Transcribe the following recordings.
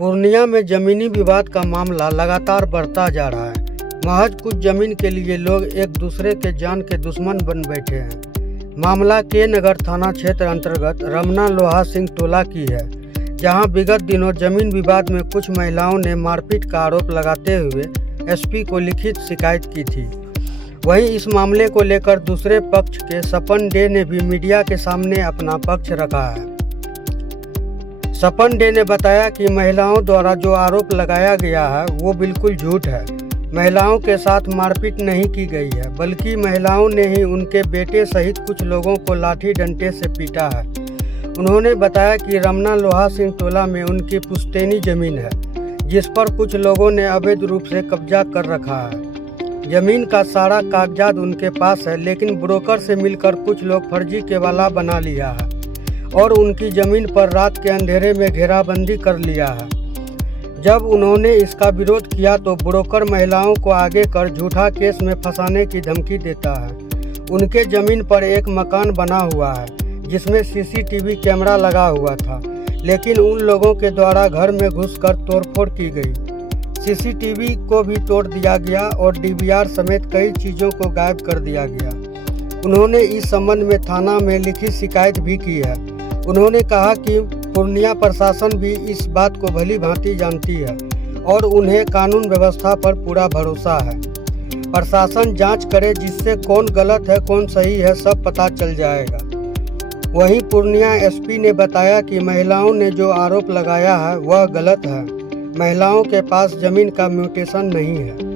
पूर्णिया में जमीनी विवाद का मामला लगातार बढ़ता जा रहा है। महज कुछ जमीन के लिए लोग एक दूसरे के जान के दुश्मन बन बैठे हैं। मामला के नगर थाना क्षेत्र अंतर्गत रमना लोहा सिंह टोला की है, जहां विगत दिनों जमीन विवाद में कुछ महिलाओं ने मारपीट का आरोप लगाते हुए एसपी को लिखित शिकायत की थी। वहीं इस मामले को लेकर दूसरे पक्ष के सपन डे ने भी मीडिया के सामने अपना पक्ष रखा है। सपन डे ने बताया कि महिलाओं द्वारा जो आरोप लगाया गया है वो बिल्कुल झूठ है। महिलाओं के साथ मारपीट नहीं की गई है, बल्कि महिलाओं ने ही उनके बेटे सहित कुछ लोगों को लाठी डंडे से पीटा है। उन्होंने बताया कि रमना लोहा सिंह टोला में उनकी पुश्तैनी जमीन है, जिस पर कुछ लोगों ने अवैध रूप से कब्जा कर रखा है। जमीन का सारा कागजात उनके पास है, लेकिन ब्रोकर से मिलकर कुछ लोग फर्जी केवाला बना लिया है और उनकी जमीन पर रात के अंधेरे में घेराबंदी कर लिया है। जब उन्होंने इसका विरोध किया तो ब्रोकर महिलाओं को आगे कर झूठा केस में फंसाने की धमकी देता है। उनके जमीन पर एक मकान बना हुआ है, जिसमें सीसीटीवी कैमरा लगा हुआ था, लेकिन उन लोगों के द्वारा घर में घुसकर तोड़फोड़ की गई। सीसीटीवी को भी तोड़ दिया गया और डीवीआर समेत कई चीज़ों को गायब कर दिया गया। उन्होंने इस संबंध में थाना में लिखित शिकायत भी की है। उन्होंने कहा कि पूर्णिया प्रशासन भी इस बात को भली भांति जानती है और उन्हें कानून व्यवस्था पर पूरा भरोसा है। प्रशासन जांच करे, जिससे कौन गलत है कौन सही है सब पता चल जाएगा। वहीं पूर्णिया एसपी ने बताया कि महिलाओं ने जो आरोप लगाया है वह गलत है। महिलाओं के पास जमीन का म्यूटेशन नहीं है।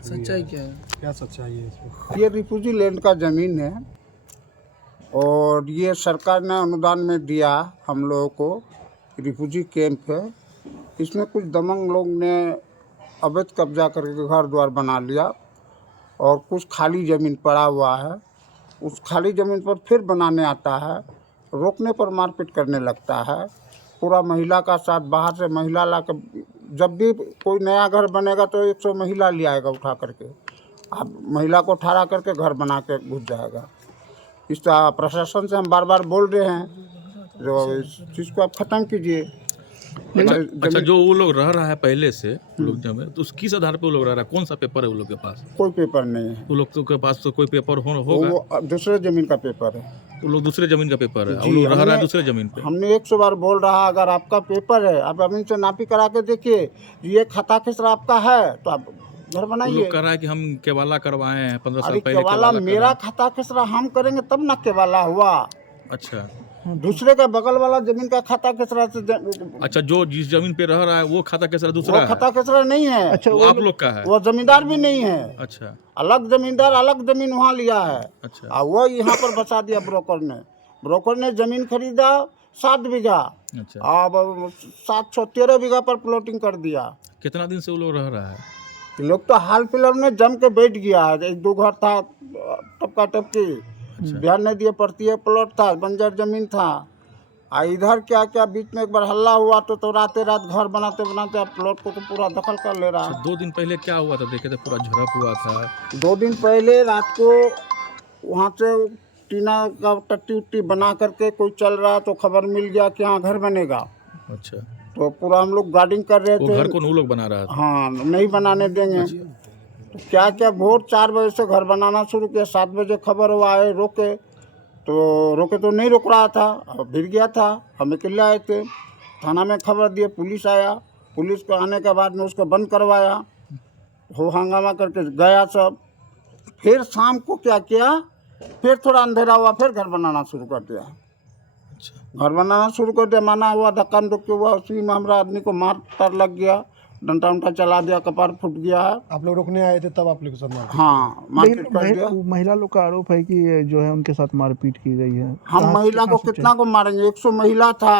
सच्चाई क्या है? क्या सच्चाई है इसमें? ये रिफ्यूजी लैंड का ज़मीन है और ये सरकार ने अनुदान में दिया हम लोगों को। रिफ्यूजी कैंप है, इसमें कुछ दबंग लोग ने अवैध कब्जा करके घर द्वार बना लिया और कुछ खाली ज़मीन पड़ा हुआ है। उस खाली ज़मीन पर फिर बनाने आता है, रोकने पर मारपीट करने लगता है। पूरा महिला का साथ बाहर से महिला ला कर, जब भी कोई नया घर बनेगा तो 100 महिला ले आएगा उठा करके, अब महिला को ठहरा करके घर बना के घुस जाएगा। इस प्रशासन से हम बार बार बोल रहे हैं, जो इस चीज़ को आप ख़त्म कीजिए। अच्छा, जो वो लोग रह रहा है पहले से वो लोग जब तो उस किस आधार पे वो लोग रह रहा है? कौन सा पेपर है वो लोग के पास? कोई पेपर नहीं है वो लोग के पास तो कोई पेपर होगा। वो दूसरे ज़मीन का पेपर है। वो लोग दूसरे जमीन का पेपर है और जी, लोग रह रहा है दूसरे जमीन पे। हमने 100 बार बोल रहा, अगर आपका पेपर है आप अमीन से नापी करा के देखिए, ये खाता खसरा आपका है तो आप घर वो बनाइए। लोग कह रहा है कि हम केवाला करवाए हैं 15 साल अरे पहले। केवाला मेरा खाता खसरा हम करेंगे तब ना केवाला हुआ। अच्छा दूसरे का बगल वाला जमीन का खाता खसरा से अच्छा, जो जिस जमीन पे रह रहा है वो खाता कैसा दूसरा वो है? खाता खसरा नहीं है। अच्छा, वो आप लोग का है? वो जमींदार भी नहीं है। अच्छा अलग जमींदार अलग जमीन वहाँ लिया है अच्छा और वो यहाँ पर बसा दिया ब्रोकर ने। ब्रोकर ने जमीन खरीदा 7 बीघा, अच्छा। अब 713 बीघा पर प्लॉटिंग कर दिया। कितना दिन से वो लोग रह रहा है? लोग तो हाल फिलहाल में जम के बैठ गया है। 1-2 घर था टपका टपकी, ध्यान नहीं दिए, पड़ती प्लॉट था, बंजर जमीन था। इधर क्या क्या बीच में एक बार हल्ला हुआ तो रात घर बनाते बनाते अब प्लॉट को तो पूरा दखल कर ले रहा है। अच्छा, 2 दिन पहले क्या हुआ था? देखे थे पूरा झड़प हुआ था। 2 दिन पहले रात को वहाँ से टीना का टट्टी उट्टी बना करके कोई चल रहा तो खबर मिल गया कि यहाँ घर बनेगा। अच्छा, तो पूरा हम लोग गार्डिंग कर रहे वो थे। घर को वो लोग बना रहा था? हाँ, नहीं बनाने देंगे। तो क्या क्या भोर 4 बजे से घर बनाना शुरू किया। 7 बजे खबर हुआ है, रोके तो नहीं रोक रहा था, अब भिड़ गया था। हम अकेले आए थे, थाना में खबर दिए, पुलिस आया। पुलिस को आने के बाद में उसको बंद करवाया, हो हंगामा करके गया सब। फिर शाम को क्या किया, फिर थोड़ा अंधेरा हुआ, फिर घर बनाना शुरू कर दिया। घर बनाना शुरू कर दिया, माना हुआ, धक्का धुक्की हुआ, उसी में हमारा आदमी को मार लग गया, डंटा उंटा चला दिया, कपार फूट गया है। आप लोग रोकने आए थे तब आप लोग के साथ मारपीट? हाँ, मारपीट कर दिया। महिला लोग का आरोप है कि जो है उनके साथ मारपीट की गई है। हम महिला को कितना को मारेंगे? 100 महिला था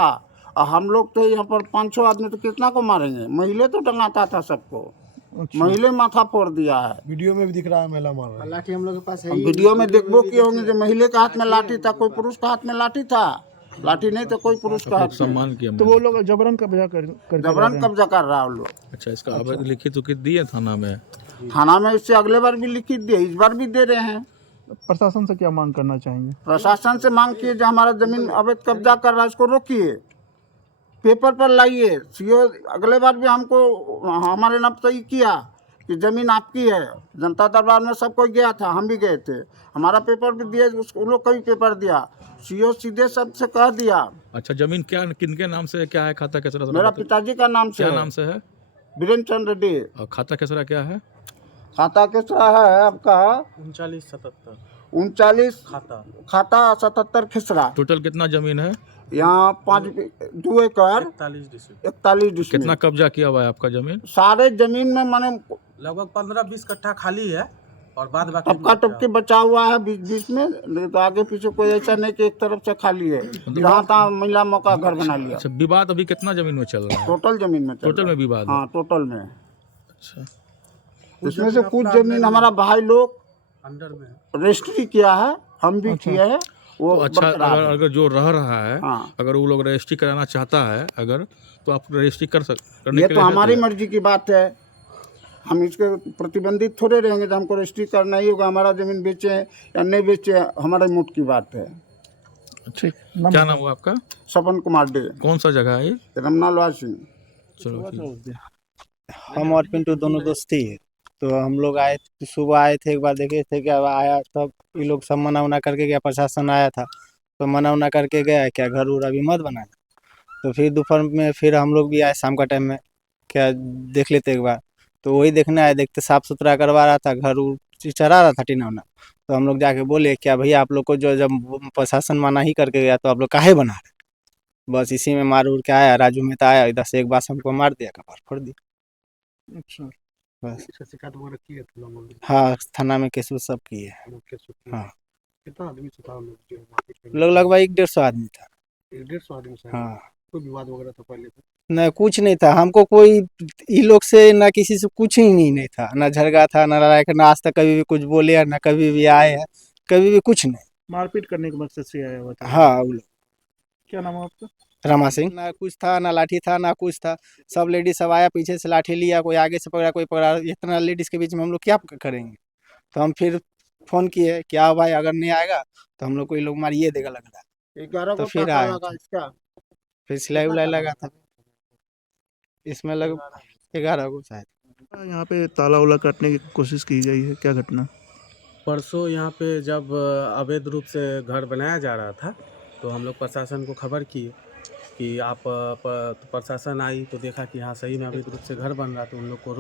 और हम लोग थे यहाँ पर 500 आदमी, तो कितना को मारेंगे? महिले तो टंगाता था सबको। अच्छा। महिले माथा फोड़ दिया है। वीडियो में भी दिख रहा है महिला मार रहा है। लाठी हम लोग के पास है। हम वीडियो में देखबो किए होंगे जो महिले के हाथ में लाठी था, कोई पुरुष का हाथ में लाठी था। लाठी नहीं तो कोई पुरुष का हाथ में। सम्मान किया तो वो लोग जबरन कब्जा कर जबरन कब्जा कर रहा है वो लोग। अच्छा, इसका अब लिखित उखित दिए थाना में? थाना में इससे अगले बार भी लिखित दिए, इस बार भी दे रहे हैं। प्रशासन से क्या मांग करना चाहेंगे? प्रशासन से मांग किए, जो हमारा जमीन अवैध कब्जा कर रहा है उसको रोकिए। पेपर पर लाइए। सीओ अगले बार भी हमको हमारे नाम सही किया कि ज़मीन आपकी है। जनता दरबार में सब कोई गया था, हम भी गए थे, हमारा पेपर भी दिए, उन लोग का भी पेपर दिया। सीओ सीधे सबसे कह दिया। अच्छा, जमीन क्या किनके नाम से क्या है? खाता कैसरा? मेरा पिताजी का नाम से क्या है, नाम से है? वीरेंद्र चंद्र रेड्डी। और खाता कैसरा क्या है? खाता किसरा है आपका? 39 खाता 77 खिसरा। टोटल कितना जमीन है? यहाँ 2 एकड़ 41 डिसमिल। कितना कब्जा किया हुआ है आपका जमीन? सारे जमीन में मैंने लगभग 15-20 कट्ठा खाली है और बाद बाकी टपका टपकी बचा हुआ है बीच में, नहीं तो आगे पीछे कोई ऐसा नहीं कि एक तरफ से खाली है। जहाँ तहाँ महिला मौका घर बना लिया। अच्छा, विवाद अभी कितना जमीन में चल रहा है? टोटल जमीन में टोटल में विवाद है? हाँ, टोटल में। अच्छा, इसमें से कुछ जमीन हमारा भाई लोग अंडर में रजिस्ट्री किया है, हम भी किए हैं, वो तो अच्छा, बरकरार है। अगर जो रह रहा है, हाँ। अगर वो लोग रजिस्ट्री कराना चाहता है अगर, तो आप रजिस्ट्री करने ये के तो लिए हमारी है? मर्जी की बात है, हम इसके प्रतिबंधित थोड़े रहेंगे। तो हमको रजिस्ट्री करना ही होगा, हमारा जमीन बेचे या नहीं बेचे हमारे मुठ की बात है। ठीक, क्या नाम हुआ आपका? सपन कुमार डे, कौन सा जगह है ये? रमना लोहा सिंह। चलो ठीक। हम और पिंटू दोनों दोस्त थे, तो हम लोग आए, सुबह आए थे, एक बार देखे थे क्या आया, तब ये लोग सब मना उना करके गया, प्रशासन आया था तो मना उना करके गया क्या घर उर अभी मत बनाना। तो फिर दोपहर में फिर हम लोग भी आए शाम का टाइम में, क्या देख लेते एक बार, तो वही देखने आए, देखते साफ सुथरा करवा रहा था, घर उर चढ़ा रहा था टीना उना। तो हम लोग जाके बोले क्या भैया आप लोग को जो जब प्रशासन मना ही करके गया तो आप लोग काहे बना रहे? बस इसी में मार उड़ के आया, राजू मेहता आया, इधर से एक बार हमको मार दिया, कपार फोड़ दिया। अच्छा, बस शिकायत वगैरह की है थाना में? हाँ, थाना में केस सब किए हैं। हाँ। कितना आदमी से था हम लोग जो मारपीट करने? लगभग 150 आदमी था। 150 आदमी से? हाँ, कोई विवाद वगैरह था पहले से? न कुछ नहीं था, हमको कोई इन लोग से ना किसी से कुछ ही नहीं था, ना झगड़ा था, ना लड़ाई, ना आज तक कभी भी कुछ बोले हैं, ना कभी भी आए हैं, कभी भी कुछ नहीं। मारपीट करने के मकसद से आया हुआ था? हाँ, वो लोग। क्या नाम है आपका? रमा सिंह। ना कुछ था, ना लाठी था, ना कुछ था, सब लेडीज सब आया, पीछे से लाठी लिया, कोई आगे से पकड़ा, कोई पकड़ा, इतना लेडीज के बीच में हम लोग क्या करेंगे। तो हम फिर फोन किए क्या भाई अगर नहीं आएगा तो हम लोग को ये लोग मारिए देगा लग रहा है। 11 तो को फिर टाका आए, लगा इसका। फिर सिलाई उलाई लगा था, इसमें लग 11 को शायद। यहाँ पे ताला उला काटने की कोशिश की गई है, क्या घटना? परसों यहाँ पे जब अवैध रूप से घर बनाया जा रहा था तो हम लोग प्रशासन को खबर किए कि आप प्रशासन आई तो देखा कि हाँ सही में अवैध रूप से घर बन रहा, तो उन लोग को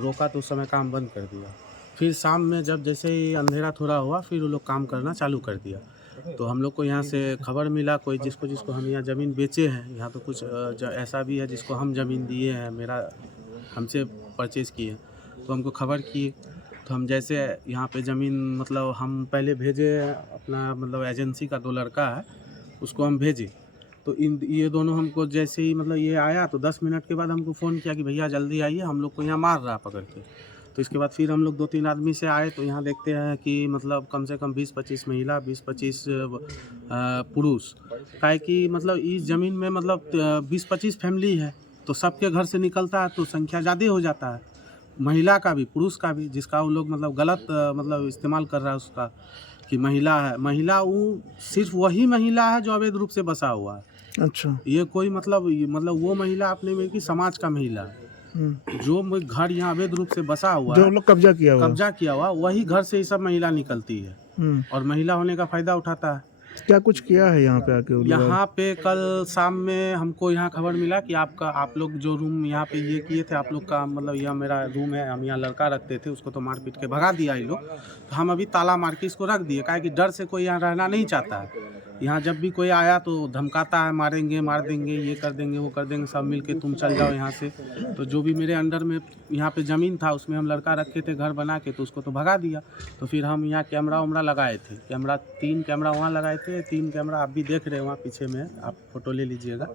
रोका तो उस समय काम बंद कर दिया। फिर शाम में जब जैसे ही अंधेरा थोड़ा हुआ फिर वो लोग काम करना चालू कर दिया। तो हम लोग को यहाँ से खबर मिला, कोई जिसको हम यहाँ ज़मीन बेचे हैं, यहाँ तो कुछ ऐसा भी है जिसको हम ज़मीन दिए हैं, हमसे परचेज़ किए, तो हमको खबर किए। तो हम जैसे यहाँ पे ज़मीन मतलब हम पहले भेजे अपना मतलब एजेंसी का 2 लड़का है, उसको हम भेजे। तो ये दोनों हमको जैसे ही मतलब ये आया तो 10 मिनट के बाद हमको फ़ोन किया कि भैया जल्दी आइए, हम लोग को यहाँ मार रहा पकड़ के। तो इसके बाद फिर हम लोग 2-3 आदमी से आए तो यहाँ देखते हैं कि मतलब कम से कम 20-25 महिला, 20-25 पुरुष, काहे कि मतलब इस ज़मीन में मतलब 20-25 फैमिली है, तो सबके घर से निकलता है तो संख्या ज़्यादा हो जाता है, महिला का भी पुरुष का भी, जिसका वो लोग मतलब गलत मतलब इस्तेमाल कर रहा है उसका कि महिला है। महिला वो सिर्फ वही महिला है जो अवैध रूप से बसा हुआ है। अच्छा, ये कोई मतलब वो महिला अपने में कि समाज का महिला है, जो घर यहाँ अवैध रूप से बसा हुआ जो है, लोग कब्जा किया हुआ, वही घर से ये सब महिला निकलती है और महिला होने का फायदा उठाता है। क्या कुछ किया है यहाँ पे आके वो लोग? यहाँ पे कल शाम में हमको यहाँ खबर मिला कि आप लोग जो रूम यहाँ पे ये किए थे, आप लोग का मतलब यह मेरा रूम है, हम यहाँ लड़का रखते थे, उसको तो मार पीट के भगा दिया ये लोग। तो हम अभी ताला मार के इसको रख दिए, काहे कि डर से कोई यहाँ रहना नहीं चाहता है। यहाँ जब भी कोई आया तो धमकाता है, मारेंगे, मार देंगे, ये कर देंगे, वो कर देंगे, सब मिल के तुम चल जाओ यहाँ से। तो जो भी मेरे अंडर में यहाँ पे ज़मीन था उसमें हम लड़का रखे थे घर बना के, तो उसको तो भगा दिया। तो फिर हम यहाँ कैमरा वैमरा लगाए थे, 3 कैमरा वहाँ लगाए थे, 3 कैमरा आप भी देख रहे हैं वहाँ पीछे में, आप फोटो ले लीजिएगा।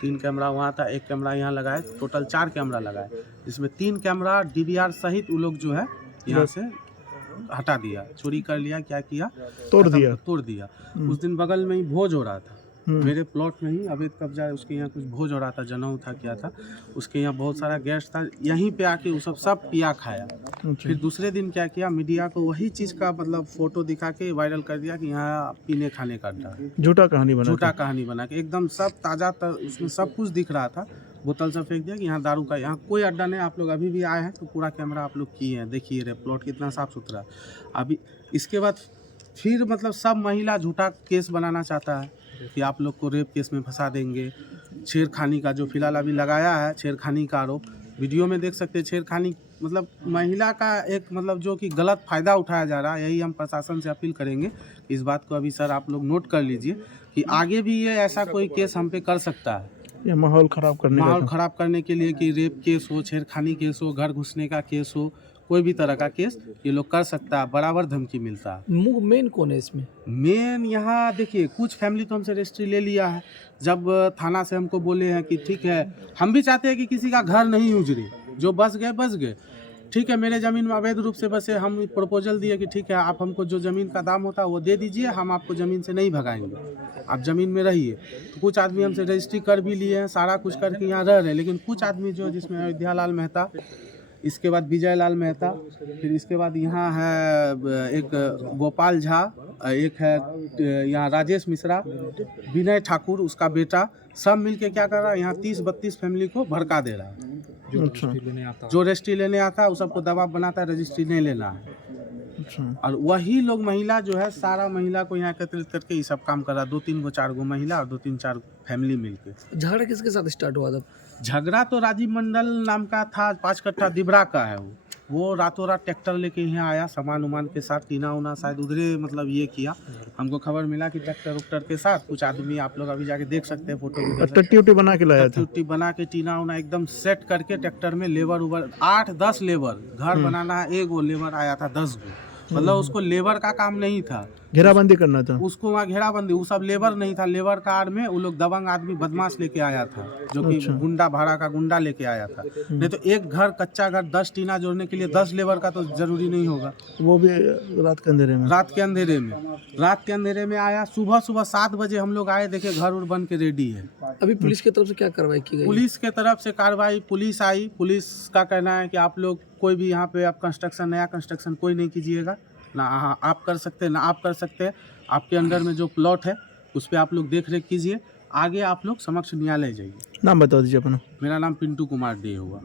3 कैमरा वहाँ था, 1 कैमरा यहाँ लगाए, टोटल 4 कैमरा लगाए, जिसमें 3 कैमरा DVR सहित वो लोग जो है यहाँ से हटा दिया, चोरी कर लिया, क्या किया, तोड़ दिया। उस दिन बगल में ही भोज हो रहा था, मेरे प्लॉट में ही अवैध कब्जा है। उसके यहाँ कुछ भोज हो रहा था, जनेऊ था, क्या था, उसके यहाँ बहुत सारा गैस था, यहीं पे आके वो सब पिया खाया। फिर दूसरे दिन क्या किया, मीडिया को वही चीज़ का मतलब फ़ोटो दिखा के वायरल कर दिया कि यहाँ पीने खाने का अड्डा है। झूठा कहानी बना के एकदम सब ताज़ा उसमें सब कुछ दिख रहा था। बोतल सब फेंक दिया कि यहाँ दारू का, यहाँ कोई अड्डा नहीं। आप लोग अभी भी आए हैं तो पूरा कैमरा आप लोग किए हैं, देखिए रे प्लॉट कितना साफ़ सुथरा। अभी इसके बाद फिर मतलब सब महिला झूठा केस बनाना चाहता है कि आप लोग को रेप केस में फंसा देंगे। छेड़खानी का जो फिलहाल अभी लगाया है, छेड़खानी का आरोप वीडियो में देख सकते हैं। छेड़खानी मतलब महिला का एक मतलब जो कि गलत फ़ायदा उठाया जा रहा है। यही हम प्रशासन से अपील करेंगे कि इस बात को अभी सर आप लोग नोट कर लीजिए कि आगे भी ये ऐसा कोई केस हम पे कर सकता है। ये माहौल ख़राब करने के लिए कि रेप केस हो, छेड़खानी केस हो, घर घुसने का केस हो, कोई भी तरह का केस ये लोग कर सकता है। बराबर धमकी मिलता है। मेन कौन है इसमें? मेन यहाँ देखिए, कुछ फैमिली तो हमसे रजिस्ट्री ले लिया है। जब थाना से हमको बोले हैं कि ठीक है, हम भी चाहते हैं कि किसी का घर नहीं उजड़े, जो बस गए, ठीक है, मेरे ज़मीन में अवैध रूप से बसे। हम प्रपोजल दिए कि ठीक है, आप हमको जो ज़मीन का दाम होता है वो दे दीजिए, हम आपको ज़मीन से नहीं भगाएंगे, आप ज़मीन में रहिए। तो कुछ आदमी हमसे रजिस्ट्री कर भी लिए हैं, सारा कुछ करके यहाँ रह रहे हैं। लेकिन कुछ आदमी जो जिसमें अयोध्या लाल मेहता, इसके बाद विजय लाल मेहता, फिर इसके बाद यहाँ है एक गोपाल झा, एक है यहाँ राजेश मिश्रा, विनय ठाकुर उसका बेटा, सब मिलके क्या कर रहा है, यहाँ 30-32 फैमिली को भड़का दे रहा है। जो रजिस्ट्री लेने आता है वो सबको दबाव बनाता है, रजिस्ट्री नहीं लेना है। और वही लोग महिला जो है, सारा महिला को यहाँ एकत्रित करके ये सब काम कर रहा है। 2-3 गो 4 गो महिला और 2-3-4 फैमिली मिलके। झगड़ा किसके साथ स्टार्ट हुआ था? झगड़ा तो राजीव मंडल नाम का था, 5 कट्ठा दिबरा का है। वो रातों रात ट्रैक्टर लेके यहाँ आया, सामान उमान के साथ, टीना उना शायद उधरे मतलब ये किया। हमको खबर मिला कि ट्रैक्टर उक्टर के साथ कुछ आदमी, आप लोग अभी जाके देख सकते हैं फोटो में, टट्टी बना के लाया था। टट्टी बना के टीना उना एकदम सेट करके ट्रैक्टर में लेबर उबर 8-10 लेबर, घर बनाना है, एक वो लेबर आया था 10 गो। मतलब उसको लेबर का काम नहीं था, घेराबंदी करना था उसको वहाँ घेराबंदी। वो सब लेबर नहीं था, लेबर का आड़ में वो लोग दबंग आदमी बदमाश लेके आया था, जो कि गुंडा, भाड़ा का गुंडा लेके आया था। नहीं तो एक घर, कच्चा घर, 10 टीना जोड़ने के लिए 10 लेबर का तो जरूरी नहीं होगा। वो भी रात के अंधेरे में आया। सुबह 7 बजे हम लोग आए, देखे घर उर बन के रेडी है। अभी पुलिस की तरफ से क्या कार्रवाई की गई? पुलिस के तरफ से कार्रवाई, पुलिस आई। पुलिस का कहना है कि आप लोग कोई भी यहाँ पे आप कंस्ट्रक्शन, नया कंस्ट्रक्शन कोई नहीं कीजिएगा, ना आप कर सकते, ना आप कर सकते। आपके अंडर में जो प्लॉट है उस पर आप लोग देख रेख कीजिए, आगे आप लोग समक्ष न्यायालय जाइए। नाम बता दीजिए अपना। मेरा नाम पिंटू कुमार डे हुआ।